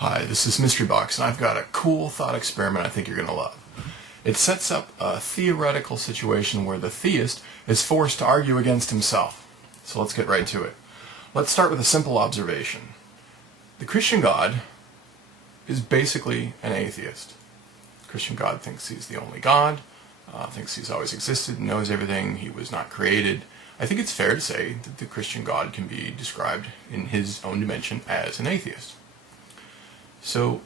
Hi, this is Mystery Box, and I've got a cool thought experiment I think you're going to love. It sets up a theoretical situation where the theist is forced to argue against himself. So let's get right to it. Let's start with a simple observation. The Christian God is basically an atheist. The Christian God thinks he's the only God, thinks he's always existed, knows everything, he was not created. I think it's fair to say that the Christian God can be described in his own dimension as an atheist. So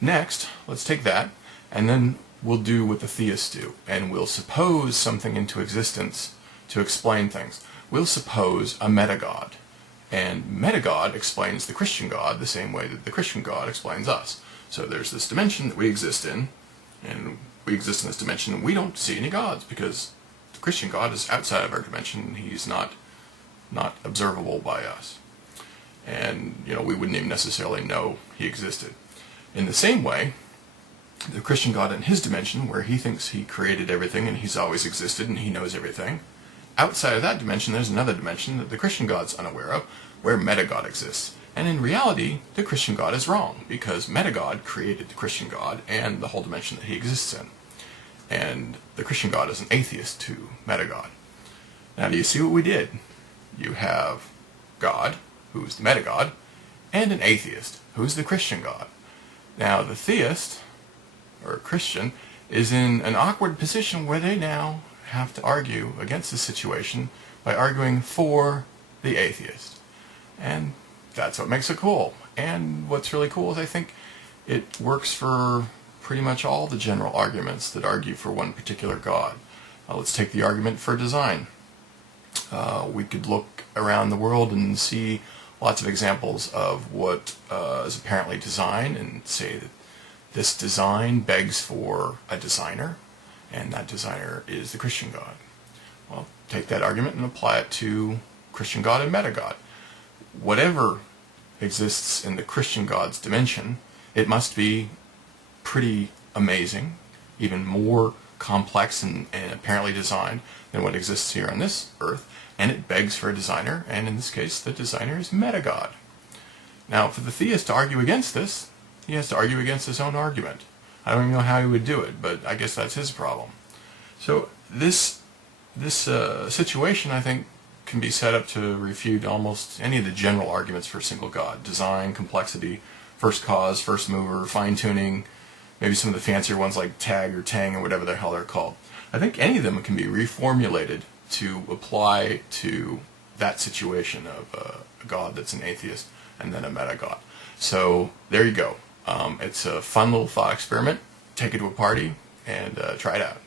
next, let's take that, and then we'll do what the theists do, and we'll suppose something into existence to explain things. We'll suppose a metagod, and metagod explains the Christian God the same way that the Christian God explains us. So there's this dimension that we exist in, and we exist in this dimension, and we don't see any gods, because the Christian God is outside of our dimension. He's not observable by us. And, we wouldn't even necessarily know he existed. In the same way, the Christian God in his dimension, where he thinks he created everything and he's always existed and he knows everything, outside of that dimension there's another dimension that the Christian God's unaware of, where metagod exists. And in reality, the Christian God is wrong, because metagod created the Christian God and the whole dimension that he exists in. And the Christian God is an atheist to metagod. Now, do you see what we did? You have God, who's the metagod, and an atheist, who's the Christian God. Now, the theist, or Christian, is in an awkward position where they now have to argue against the situation by arguing for the atheist. And that's what makes it cool. And what's really cool is I think it works for pretty much all the general arguments that argue for one particular God. Let's take the argument for design. We could look around the world and see lots of examples of what is apparently design, and say that this design begs for a designer, and that designer is the Christian God. Well, take that argument and apply it to Christian God and metagod. Whatever exists in the Christian God's dimension, it must be pretty amazing, even more complex and apparently designed than what exists here on this earth, and it begs for a designer, and in this case the designer is metagod. Now, for the theist to argue against this, he has to argue against his own argument. I don't even know how he would do it, but I guess that's his problem. So this situation, I think, can be set up to refute almost any of the general arguments for a single God. Design, complexity, first cause, first mover, fine-tuning, maybe some of the fancier ones like tag or tang or whatever the hell they're called. I think any of them can be reformulated to apply to that situation of a God that's an atheist and then a metagod. So there you go. It's a fun little thought experiment. Take it to a party and try it out.